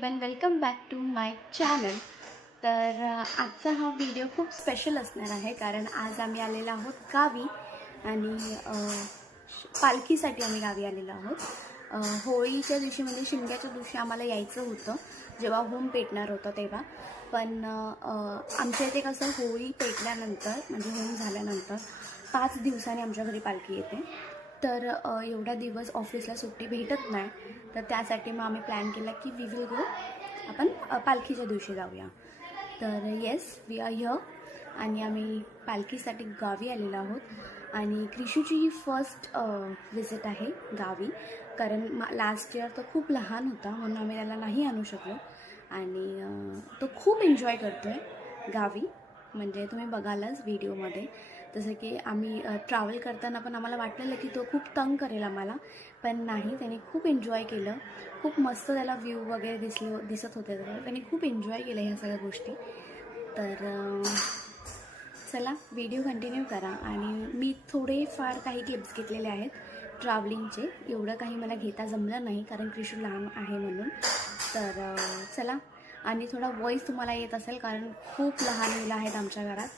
Everyone welcome back to my channel तर आजचा हा व्हिडिओ खूप स्पेशल असणार आहे कारण आज आम्ही आलेलो आहोत गावी आणि श- पालखीसाठी आम्ही गावी आलेलो आहोत. होळीच्या दिवशी म्हणजे शिमग्याच्या दिवशी आम्हाला यायचं होतं जेव्हा होम पेटणार होतं तेव्हा. पण आमच्या इथे कसं होळी पेटल्यानंतर म्हणजे होम झाल्यानंतर पाच दिवसांनी आमच्या घरी पालखी येते. तर एवढा दिवस ऑफिसला सुट्टी भेटत नाही. तर त्यासाठी मग आम्ही प्लॅन केला की वी विल गो आपण पालखीच्या दिवशी जाऊया. तर येस वी आर य आणि आम्ही पालखीसाठी गावी आलेलो आहोत. आणि क्रिशूची ही फर्स्ट विजिट आहे गावी. कारण मा लास्ट इयर तो खूप लहान होता म्हणून आम्ही त्याला नाही आणू शकलो. आणि तो खूप एन्जॉय करतो आहे गावी. म्हणजे तुम्ही बघालच व्हिडिओमध्ये जसं की आम्ही ट्रॅव्हल करताना पण आम्हाला वाटलेलं की तो खूप तंग करेल आम्हाला. पण नाही त्याने खूप एन्जॉय केलं. खूप मस्त त्याला व्ह्यू वगैरे दिसलो दिसत होते तर त्याने खूप एन्जॉय केलं ह्या सगळ्या गोष्टी. तर चला व्हिडिओ कंटिन्यू करा. आणि मी थोडेफार काही क्लिप्स घेतलेले आहेत ट्रॅव्हलिंगचे एवढं काही मला घेता जमलं नाही कारण क्रिशू लहान आहे म्हणून. तर चला. आणि थोडा व्हॉईस तुम्हाला येत असेल कारण खूप लहान मुलं आहेत आमच्या घरात.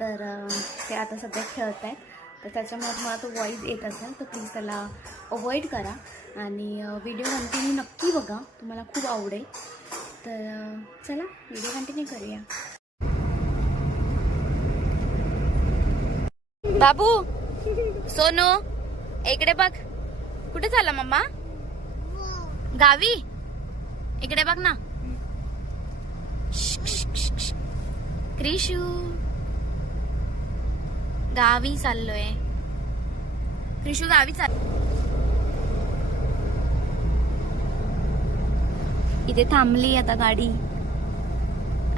तर ते आता सध्या खेळत आहेत. तर त्याच्यामुळे तुम्हाला तो व्हॉईस येत असेल तर प्लीज त्याला अवॉइड करा. आणि व्हिडिओ कंटिन्यू नक्की बघा. तुम्हाला खूप आवडेल. तर चला व्हिडिओ कंटिन्यू करूया. बाबू सोनू इकडे बघ. कुठे चालला मम्मा? गावी? इकडे बघ ना. क्रिशू गावी चाललोय. क्रिशू गावी चाल इथे थांबली आता गाडी.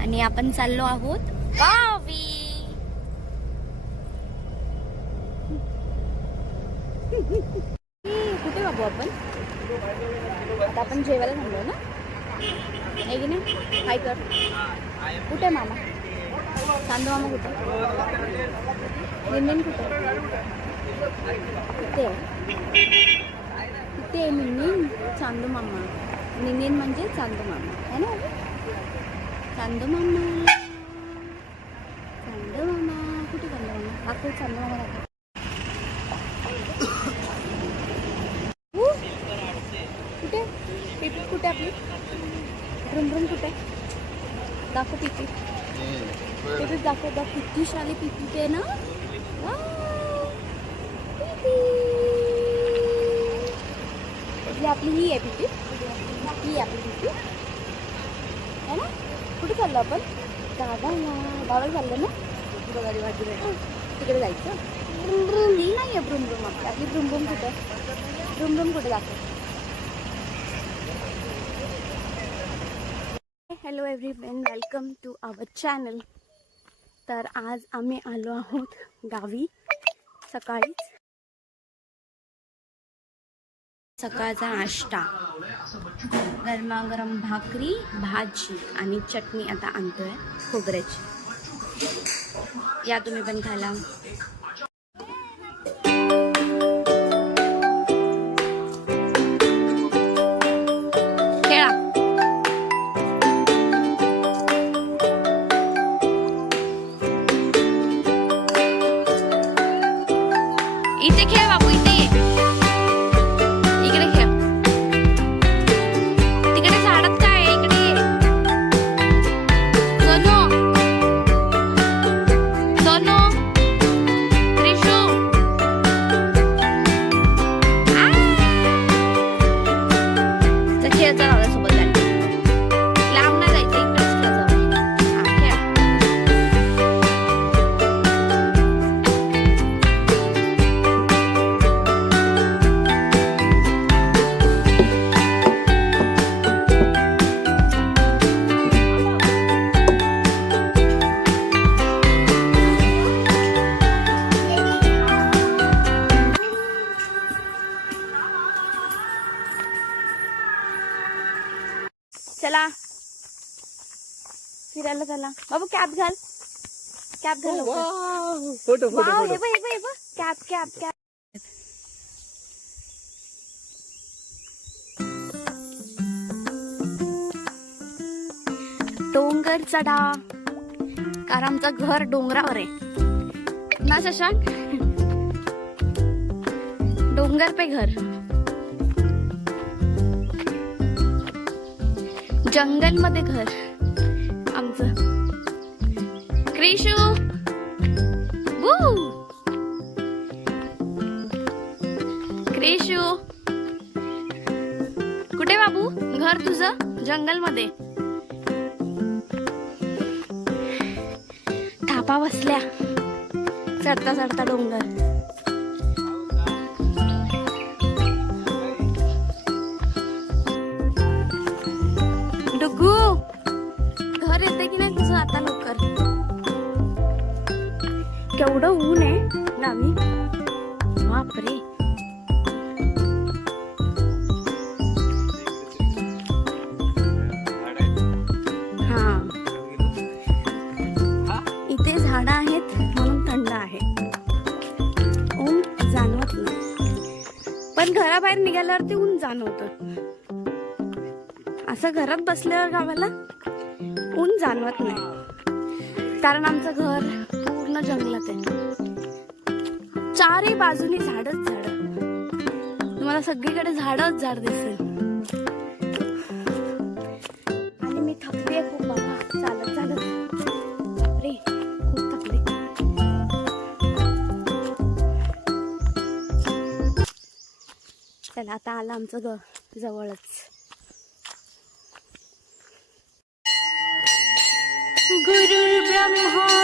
आणि आपण चाललो आहोत गावी. कुठे बाबू आपण? आता आपण जेवायला थांबलो ना? नाही की नाही? हाय कर. कुठे मामा? चांदू मग कुठे? निंदन कुठे? ते कुठे निंदन चांदू मामा निंदन म्हणजे चांदू मामा है ना? चांदू मामा चांदू मामा कुठे चांदू मामा दाखव चांदू मामा दाखव कुठे? पिपी कुठे आपली? रुमरुम कुठे? दाखव पिपी. पिपी दाखव बघ किती शाली पिपी ते ना? आपली ही आहे पिपी ही आहे आपली पिपी है ना? कुठे चाललो आपण? गावाला गावाला चाललो ना? बघारी वाटी तिकडे जायचं. ब्रुम ब्रुम ही नाही आहे ब्रुम ब्रुम आपली. आपली ब्रुम ब्रुम कुठे? ब्रुम ब्रुम कुठे दाखव? Hello everyone welcome to our channel तर आज आम्ही आलो आहोत गावी. सकाळीच सकाळचा नाश्ता. गरमागरम भाकरी भाजी आणि चटणी आता आणतोय खोबऱ्याची. या तुम्ही पण खायला. बाबू कॅप घाल. कॅप घाल. फोटो फोटो वाव, हे फोटो बघ बघ बघ. Cap cap cap. डोंगर चढा. कारण आमचं घर डोंगरावर आहे. ना शशांक? डोंगर पे घर. जंगलमध्ये घर. क्रिशू Woo! क्रिशू कुठे बाबू? घर तुझं? जंगलमध्ये थापा बसल्या. चढता चढता डोंगर. घराबाहेर निघाल्यावर निघाल्यावरती ऊन जाणवतं. असं घरात बसल्यावर गावाला ऊन जाणवत नाही. कारण आमचं घर पूर्ण जंगलात आहे. चारही बाजूनी झाडच झाड. तुम्हाला सगळीकडे झाडच झाड दिसेल. आणि मी थकली आहे खूप आता आलं आमचं ग जवळच. गुरु ब्रह्मा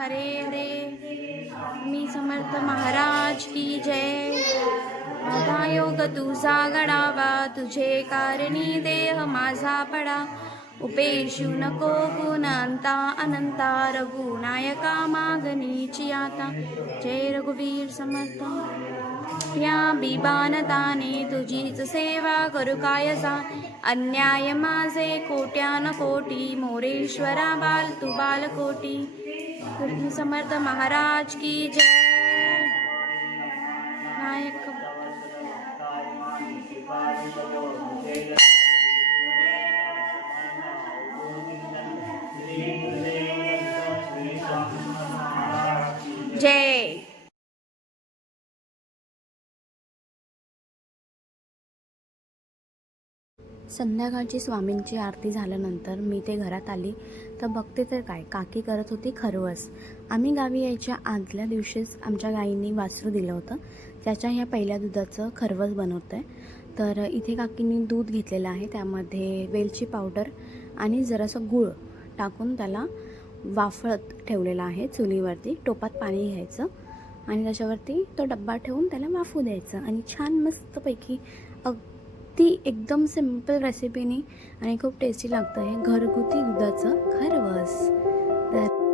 हरे हरे। मी समर्थ महाराज की जय। माझा योग तुझा गडावा तुझे कारणी देह माझा पडा। उपेशू नको गुणांता अनंता रघुनायका मागणीची आता। जय रघुवीर समर्थ। या बिबानताने तुझीच सेवा करू कायसा. अन्याय माझे कोट्यान कोटी मोरेश्वरा बाल तू बालकोटी. कृष्ण समर्थ महाराज की जय. नायक जय संध्याकाळची स्वामींची आरती झाल्यानंतर मी ते घरात आली. तर बघते तर काय? काकी करत होती खरवस. आम्ही गावी यायच्या आदल्या दिवशीच आमच्या गाईंनी वासरू दिलं होतं. त्याच्या ह्या पहिल्या दुधाचं खरवस बनवतं आहे तर इथे काकींनी दूध घेतलेलं आहे. त्यामध्ये वेलची पावडर आणि जरासं गूळ टाकून त्याला वाफळत ठेवलेला आहे चुलीवरती. टोपात पाणी घ्यायचं आणि त्याच्यावरती तो डब्बा ठेवून त्याला वाफू द्यायचं आणि छान मस्तपैकी अगदी एकदम सिंपल रेसिपीनी आणि खूप टेस्टी लागतं हे घरगुती दुधाचं खरवस. तर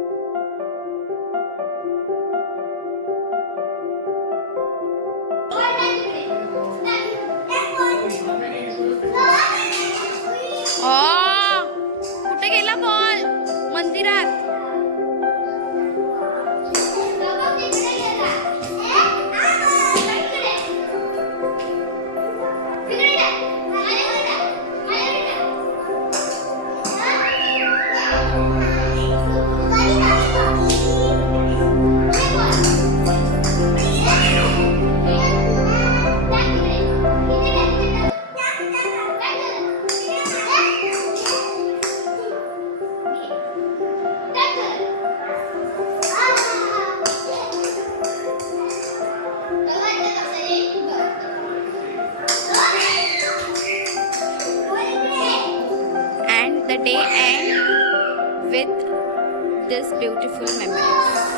beautiful memories.